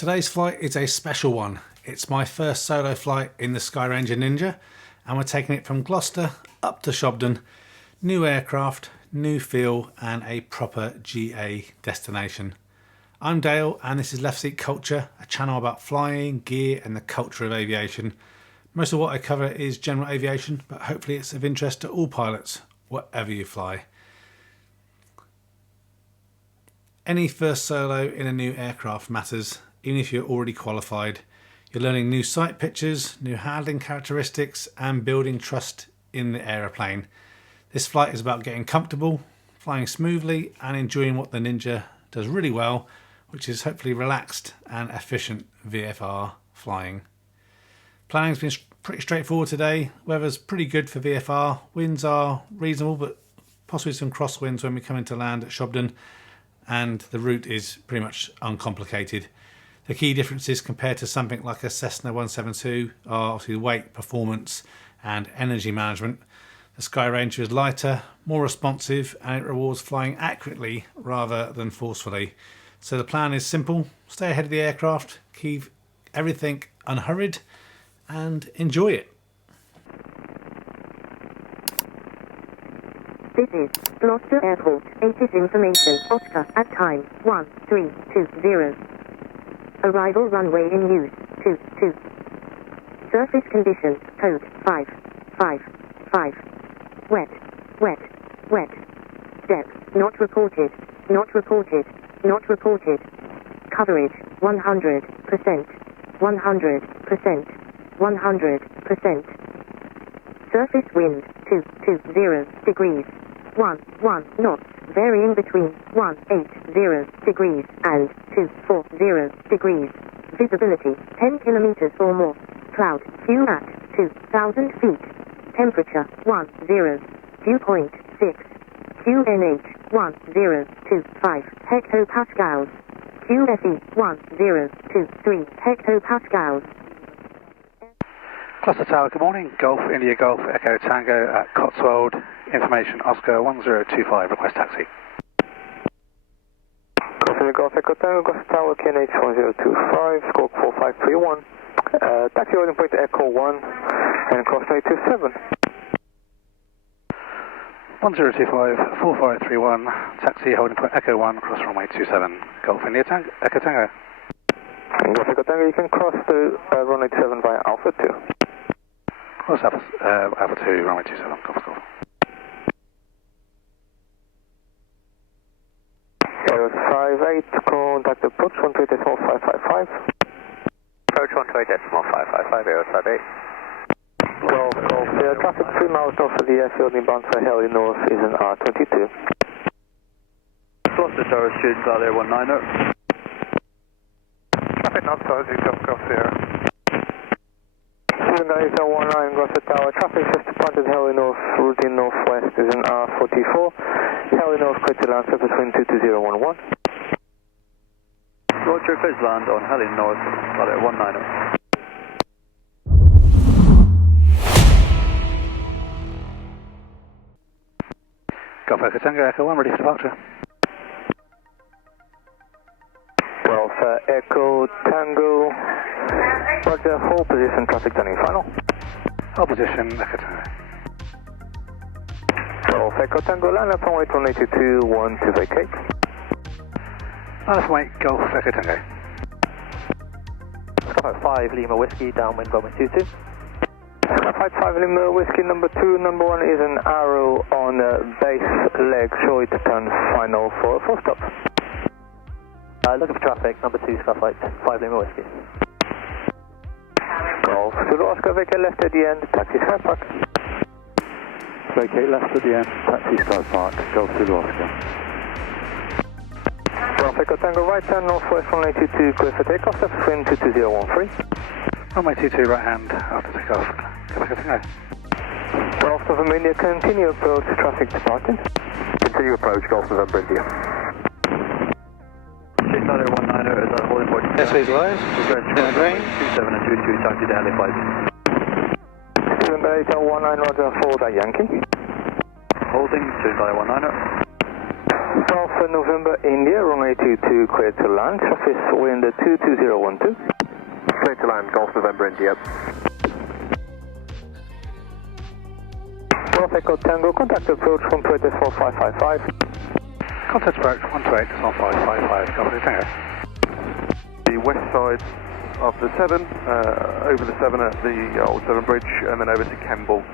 Today's flight is a special one. It's my first solo flight in the Skyranger Nynja, and we're taking it from Gloucester up to Shobdon. New aircraft, new feel, and a proper GA destination. I'm Dale, and this is Left Seat Culture, a channel about flying, gear, and the culture of aviation. Most of what I cover is general aviation, but hopefully it's of interest to all pilots, whatever you fly. Any first solo in a new aircraft matters, even if you're already qualified. You're learning new sight pictures, new handling characteristics, and building trust in the aeroplane. This flight is about getting comfortable, flying smoothly, and enjoying what the Nynja does really well, which is hopefully relaxed and efficient VFR flying. Planning's been pretty straightforward today. Weather's pretty good for VFR. Winds are reasonable, but possibly some crosswinds when we come into land at Shobdon, and the route is pretty much uncomplicated. The key differences compared to something like a Cessna 172 are obviously weight, performance, and energy management. The Skyranger is lighter, more responsive, and it rewards flying accurately rather than forcefully. So the plan is simple: stay ahead of the aircraft, keep everything unhurried, and enjoy it. This is Gloucester Airport. ATIS information. Oscar at time 1320. Arrival runway in use 22. Surface conditions code 555. Wet, wet, wet. Depth not reported, not reported, not reported. Coverage 100%, 100%, 100%. Surface wind 220 degrees, 11 knots, varying between 180 degrees and 240 degrees. Visibility 10 kilometers or more. Cloud Q at 2,000 feet. Temperature 10. Dew point 6. QNH 1025 hectopascals. QFE 1023 hectopascals. Gloucester Tower, good morning. Golf India Golf Echo Tango at Cotswold. Information Oscar 1025, request taxi. Golf India Golf Echo Tango, Gloucester Tower, QNH 1025, squawk 4531. Taxi holding point Echo 1 and cross 827. 1025, 4531, taxi holding point Echo 1, cross runway 27, Golf India Echo Tango. Golf Echo Tango, you can cross the runway 27 via Alpha 2. Cross Alpha 2, runway 27, Golf Golf. Air 58, contact approach 128.555. Approach 128.555, Air 58. Golf, Golf, traffic 3 miles north of the airfield inbound for Heli North is an R22. Gloucester Tower, students are there 19er. Traffic not so, Golf there. 78019 Gloucester Tower, traffic just departed Heli North, routing northwest is an R44. Heli North, clear to land surface wind 22011. Roger, clear to land on Heli North, are there 19er. Golf Echo Tango, Echo 1, ready for departure. Golf Echo Tango, roger, hold position, traffic turning final. Hold position, Echo Tango. Golf Echo Tango, land up on weight 182, 1 to vacate. Line up weight, Golf Echo Tango. Sky 5 Lima Whiskey, downwind runway 22. Flight 5 Lima Whiskey number 2, number 1 is an arrow on base leg, show it to turn final for full stop. Looking for traffic, number 2 Skyflight 5 Lima Whiskey. Golf Zulu Oscar, vacate left at the end, taxi Sky Park. Vacate left at the end, taxi Sky Park, Golf Zulu Oscar. Golf Echo Tango, right turn northwest 182, clear for takeoff, surface wind 22013. Runway 22, right hand, after takeoff. Golf Echo Tango. Golf November India, continue approach, traffic departing. Continue approach, Golf November India. Students are there 19er, is that holding point? Yes, please, live. Green. 27 and 22, taxi to Heli 5. 78019, roger, forward at Yankee. Holding, students are there 19er. Golf November India, runway 22, clear to land, surface wind 22012. Clear to land, Golf November India. Golf Echo Tango, contact approach from Pretus 4555. Contact approach 128, 1555, Golf Echo Tango. The west side of the 7, over the 7 at the old 7 bridge, and then over to Kemble.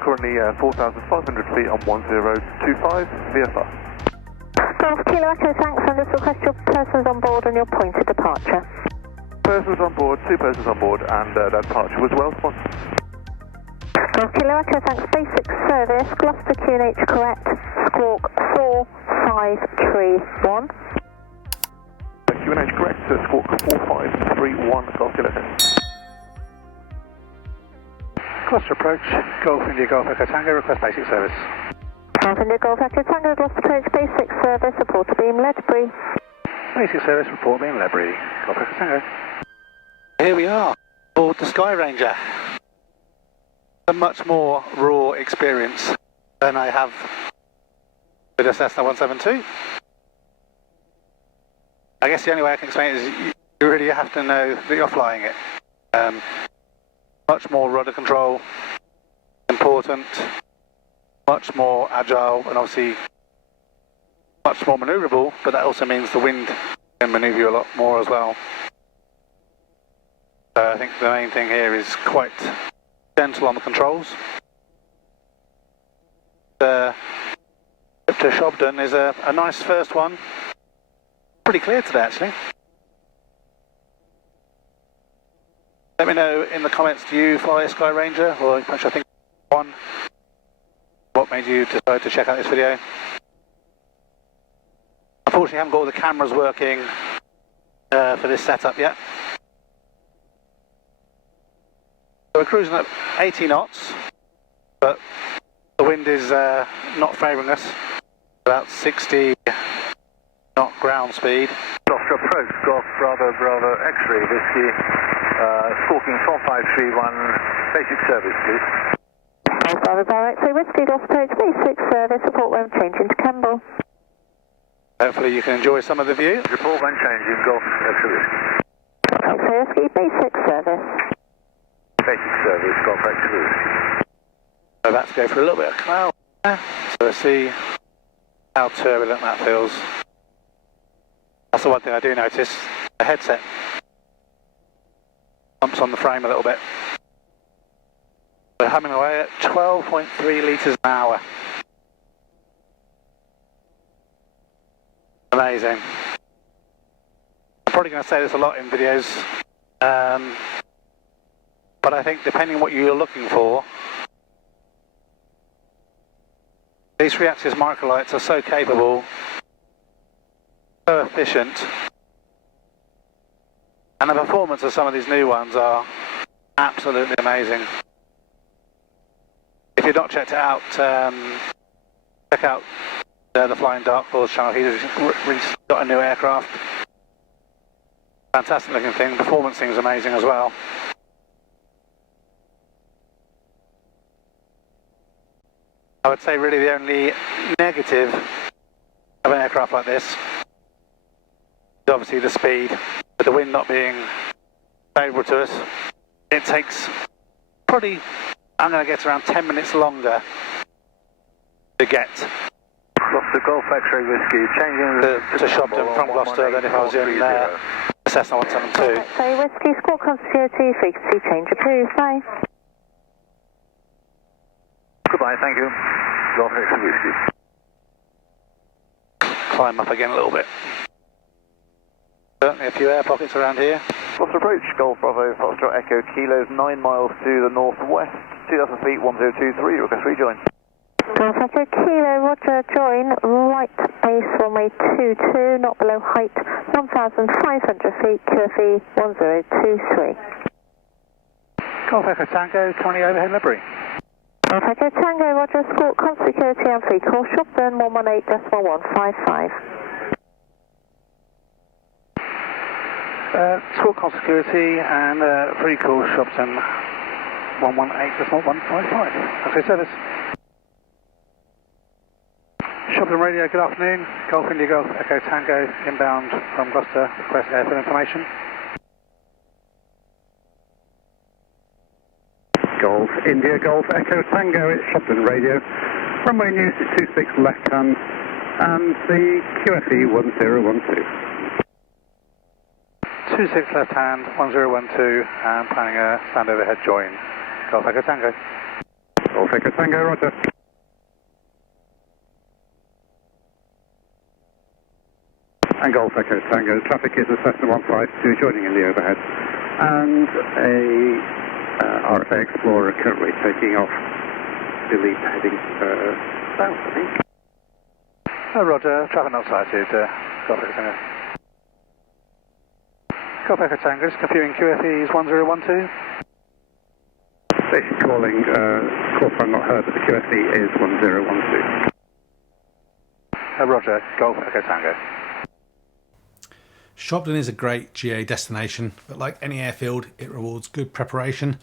Currently 4,500 feet on 1025 VFR. Golf Kilo Echo, thanks, and just request your persons on board and your point of departure. Persons on board, 2 persons on board, and that departure was well sponsored. Golf Kilo Echo, thanks, basic service, Gloucester QNH correct, squawk 4531. QNH correct, squawk 4531, Golf Kilo Echo. Gloucester approach, Golf India Golf Echo Tango, request basic service. Golf India Golf Echo Tango, Gloucester approach, basic service, report to beam Ledbury. Basic service, report being Ledbury, Golf Echo Tango. Here we are, aboard the Skyranger. A much more raw experience than I have with a Cessna 172. I guess the only way I can explain it is you really have to know that you're flying it. Much more rudder control, important, much more agile, and obviously much more manoeuvrable, but that also means the wind can manoeuvre you a lot more as well. So I think the main thing here is quite gentle on the controls. The trip to Shobdon is a nice first one. Pretty clear today, actually. Let me know in the comments, do you fly a Skyranger, or perhaps I think one? What made you decide to check out this video? Unfortunately, I haven't got all the cameras working for this setup yet. So we're cruising at 80 knots, but the wind is not favouring us. About 60 knot ground speed. Gloucester approach, Golf Bravo Bravo X-ray, Whiskey, squawking 4531, basic service please. Golf Bravo Bravo X-ray, Whiskey, Gloucester approach, basic service, report when changing to Kemble. Hopefully you can enjoy some of the view. Report when changing, Golf X-ray Whiskey. X-ray Whiskey, basic service. Basic service, Golf X-ray Whiskey. So that's go for a little bit of cloud. So we'll see how turbulent that feels. That's the one thing I do notice. The headset bumps on the frame a little bit. We're humming away at 12.3 litres an hour. Amazing. I'm probably going to say this a lot in videos, but I think depending on what you're looking for, these 3-axis microlights are so capable, so efficient, and the performance of some of these new ones are absolutely amazing. If you've not checked it out, check out the Flying Dark Horse channel. He's got a new aircraft. Fantastic looking thing. Performance thing is amazing as well. I would say really the only negative of an aircraft like this is obviously the speed. With the wind not being favourable to us, it takes probably, I'm going to get around 10 minutes longer to get Gloucester Golf X-ray Whiskey, changing to Shobdon from Gloucester than if I was in Cessna 172. X-ray Whiskey, squawk on security, frequency change approved, bye. Goodbye, thank you. Golf X-ray Whiskey. Climb up again a little bit. Certainly a few air pockets around here. Gloucester approach, Golf Bravo, Foxtrot Echo, kilos 9 miles to the northwest, 2,000 feet, 1023, request rejoin. Golf Echo Kilo, Roger, join, right base runway 22, not below height, 1,500 feet, QFE 1023. Golf Echo Tango, currently overhead Ledbury. Golf Echo Tango, Roger, squawk, con security and free course, Shobdon 118.155. Squawk con security and free call Shobdon 118.155. Okay, service. Shobdon Shobdon Radio, good afternoon. Golf India Golf Echo Tango inbound from Gloucester. Request airfield information. Golf India Golf Echo Tango, it's Shobdon Radio. Runway news is 26 left hand and the QFE 1012. 26 left hand, 1012, and planning a stand overhead join. Golf Echo Tango. Golf Echo Tango, roger. And Golf Echo Tango, traffic is a Cessna 152 joining in the overhead. And a RFA Explorer currently taking off, delete heading south, I think. Roger, traffic not sighted, Golf Echo Tango. Golf Echo Tango, just confirming QFE is 1012. Station calling, call sign not heard, but the QFE is 1012. Roger, Golf Echo Tango. Shobdon is a great GA destination, but like any airfield, it rewards good preparation.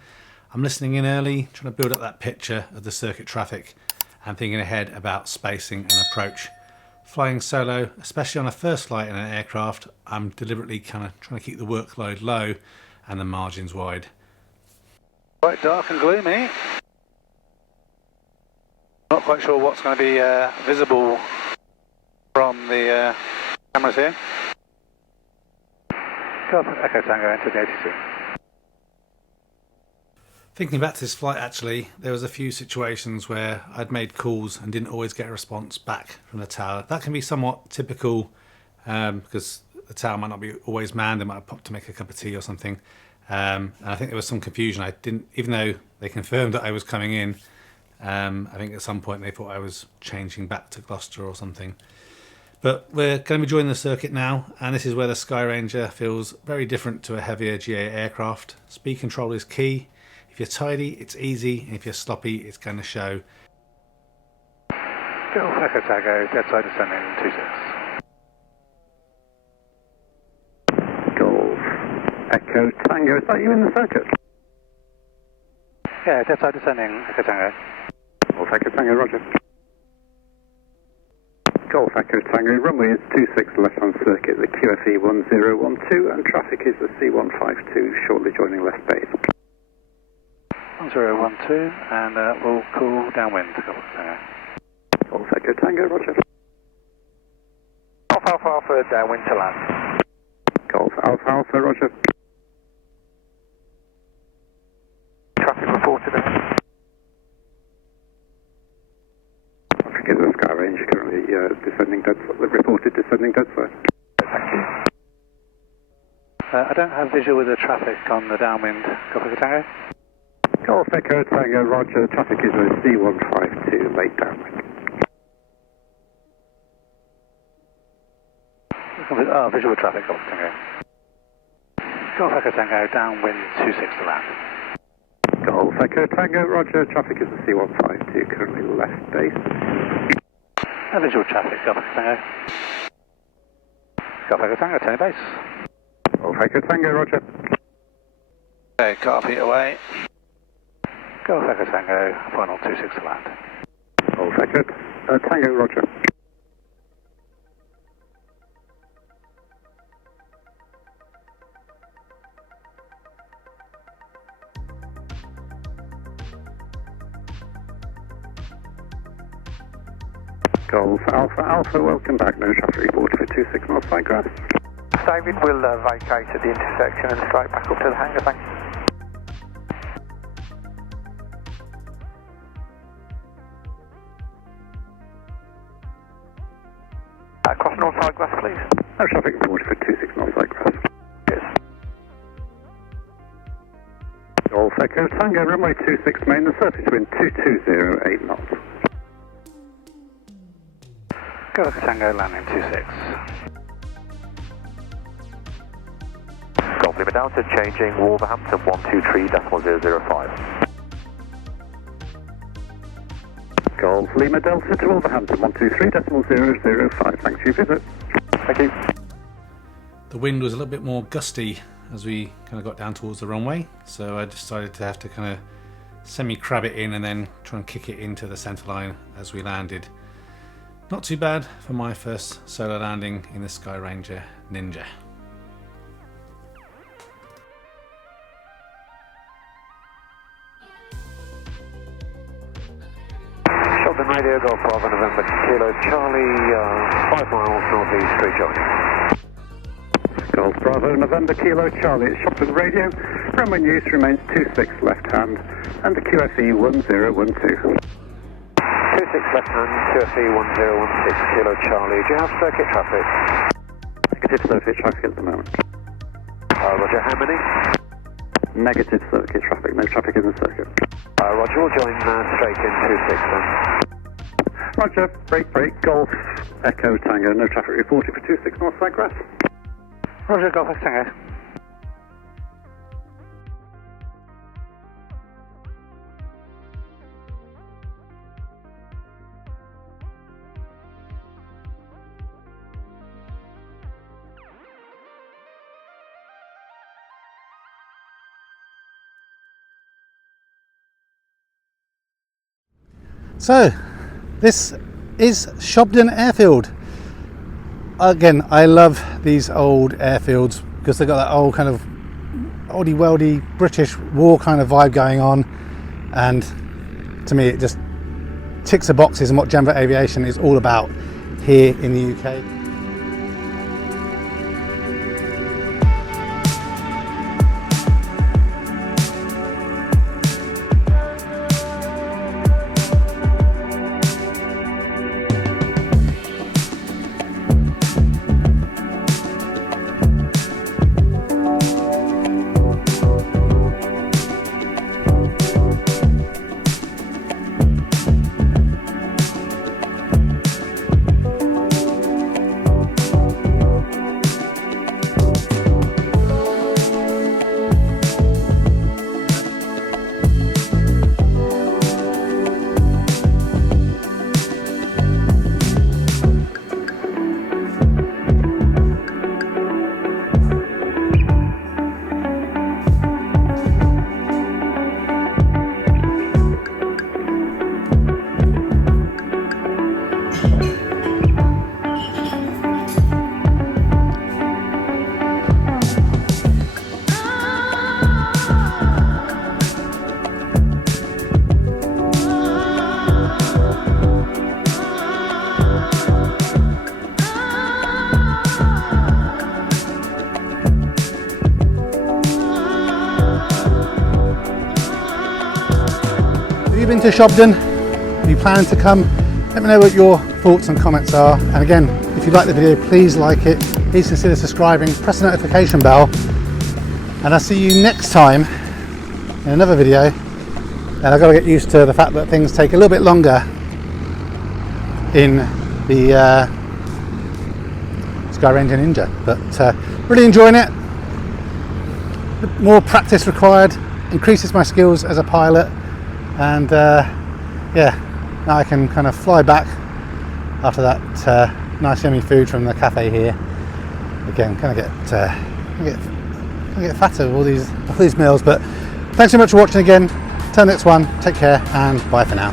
I'm listening in early, trying to build up that picture of the circuit traffic and thinking ahead about spacing and approach. Flying solo, especially on a first flight in an aircraft, I'm deliberately kind of trying to keep the workload low and the margins wide. Quite dark and gloomy. Not quite sure what's going to be visible from the cameras here. Golf Echo Tango into the ATIS. Thinking back to this flight actually, there was a few situations where I'd made calls and didn't always get a response back from the tower. That can be somewhat typical because the tower might not be always manned, they might have popped to make a cup of tea or something. And I think there was some confusion. I didn't, even though they confirmed that I was coming in, I think at some point they thought I was changing back to Gloucester or something. But we're going to be joining the circuit now, and this is where the Skyranger feels very different to a heavier GA aircraft. Speed control is key. If you're tidy, it's easy, and if you're sloppy, it's going to show. Golf Echo Tango, dead side descending 26. Golf Echo Tango, is that you in the circuit? Yeah, dead side descending, Echo Tango. Golf Echo Tango, roger. Golf Echo Tango, runway is 26 left hand circuit, the QFE 1012, and traffic is the C152 shortly joining left base. 1012, and we'll call downwind, Golf Tango. Golf Echo Tango, roger. Golf Alpha Alpha, downwind to land. Golf Alpha Alpha, roger. Traffic reported in. Traffic is a Skyranger currently descending dead, reported descending dead side. Thank you. I don't have visual with the traffic on the downwind, Golf Echo Tango. Golf Echo Tango, roger. Traffic is a C152 late downwind. Visual traffic, Golf Tango. Golf Echo Tango, downwind 26 to land. Golf Echo Tango, roger. Traffic is a C152 currently left base. Visual traffic, Golf Echo Tango. Golf Echo Tango, turning base. Golf Echo Tango, roger. Okay, copy away. Golf Echo Tango, final 26 to land. Golf Echo Tango, roger. Golf Alpha Alpha, welcome back. No traffic report for 26 miles flight grass. David will vacate at the intersection and straight back up to the hangar, thanks. Cross north side grass, please. No traffic report for 26 miles flight grass. Yes. Golf Echo Tango, runway 26 main, the surface wind 2208 knots. Golf Echo Tango, landing 26. Golf Lima Delta, changing Wolverhampton 123.005. Golf Lima Delta to Wolverhampton 123.005. Thanks for your visit. Thank you. The wind was a little bit more gusty as we kind of got down towards the runway, so I decided to have to kind of semi-crab it in and then try and kick it into the centre line as we landed. Not too bad for my first solo landing in the Skyranger Nynja. Shobdon Radio, Golf Bravo November Kilo Charlie, 5 miles northeast, 3 joining. Golf Bravo November Kilo Charlie at Shobdon Radio. Runway news remains 26 left hand and the QFE 1012. 26 left hand, QFE 1016 Kilo Charlie. Do you have circuit traffic? Negative circuit traffic at the moment. Roger, how many? Negative circuit traffic, no traffic in the circuit. Roger, we'll join straight in 26 then. Roger, break, Golf, Echo Tango, no traffic reported for 26 North Side Grass. Roger, Golf X Tango. So, this is Shobdon Airfield. Again, I love these old airfields because they've got that old kind of oldie-weldy British war kind of vibe going on, and to me it just ticks the boxes and what Geneva Aviation is all about here in the UK. Have you been to Shobdon? Are you planning to come? Let me know what your thoughts and comments are. And again, if you like the video, please like it. Please consider subscribing, press the notification bell. And I'll see you next time in another video. And I've got to get used to the fact that things take a little bit longer in the Skyranger Nynja. But really enjoying it. More practice required, increases my skills as a pilot. And yeah, now I can kind of fly back after that nice yummy food from the cafe here. Again, kind of get fatter with all these meals. But thanks so much for watching again. Till next one, take care and bye for now.